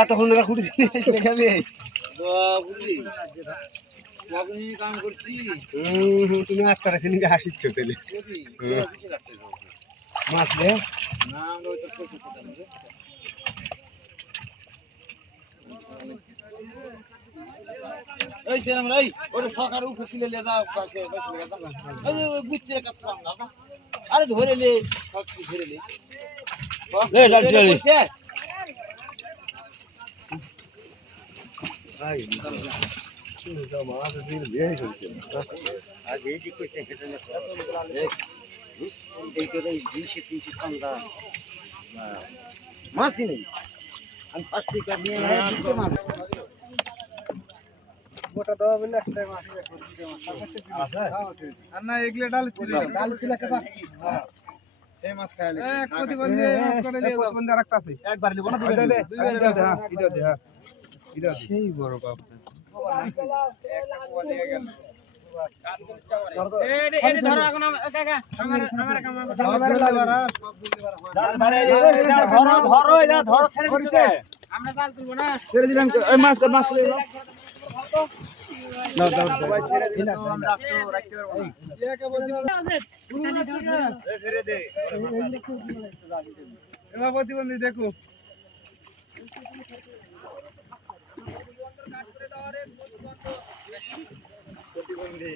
এতক্ষণ খুঁটি খাবি কাম করছি তুমি আত্মা রাখি নিজে হাসিচ্ছ পেলে মাছ রে না এই সেরম রে ওরে সকার উঠে ছিলে লে দাও কাছে কাছে এই গুচ্ছে কাছে না আরে ধরে লে সব ধরে লে লে লাঠি লে আই তো মাছ দিন বেশ হচ্ছে আজ এই যে কইছে খেতে না এই তো এই 200-300 টাকা মাছই নেই আমি ফার্স্ট টিকার নিয়ে দিতে মাছ মোটা দাও বলে একটা মাছ আছে আর না এগুলা ডাল ছিল কে পাস হ্যাঁ এই মাছ খাইলে এক প্রতিবন্ধী মাছ করে নিয়ে যাও প্রতিবন্ধী আরেকটা আছে একবার নিব না দে দে হ্যাঁ ইদা দে হ্যাঁ ইদা সেই বড় বাপ একটা পোয়া নিয়ে গেল এই ধরো এখন কাকা আমার কাম ধরো এটা ধরো ছেড়ে দিতে আমরা জাল তুলবো না ছেড়ে দিলাম ওই মাছ তুলে দাও দাও দাও ছেড়ে দিলাম আমরা তো রাখতে পারবো না একা বলছি এ ছেড়ে দে এবার প্রতিবন্ধী দেখো প্রতিবন্ধী